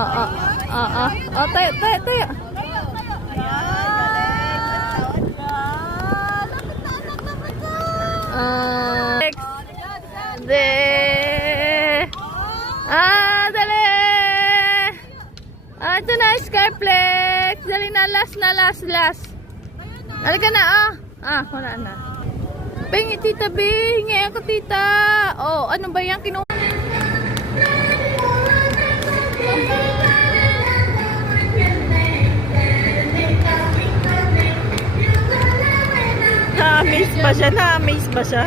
Oo. Oo. Oh, tayo, tayo, tayo. De. Dali. Ito na, Skyflex. Dali na, last na, last. Halika na, wala na. Pingi, tita, hingi ako, tita. Oh, ano ba yan? Na-amaze ba siya?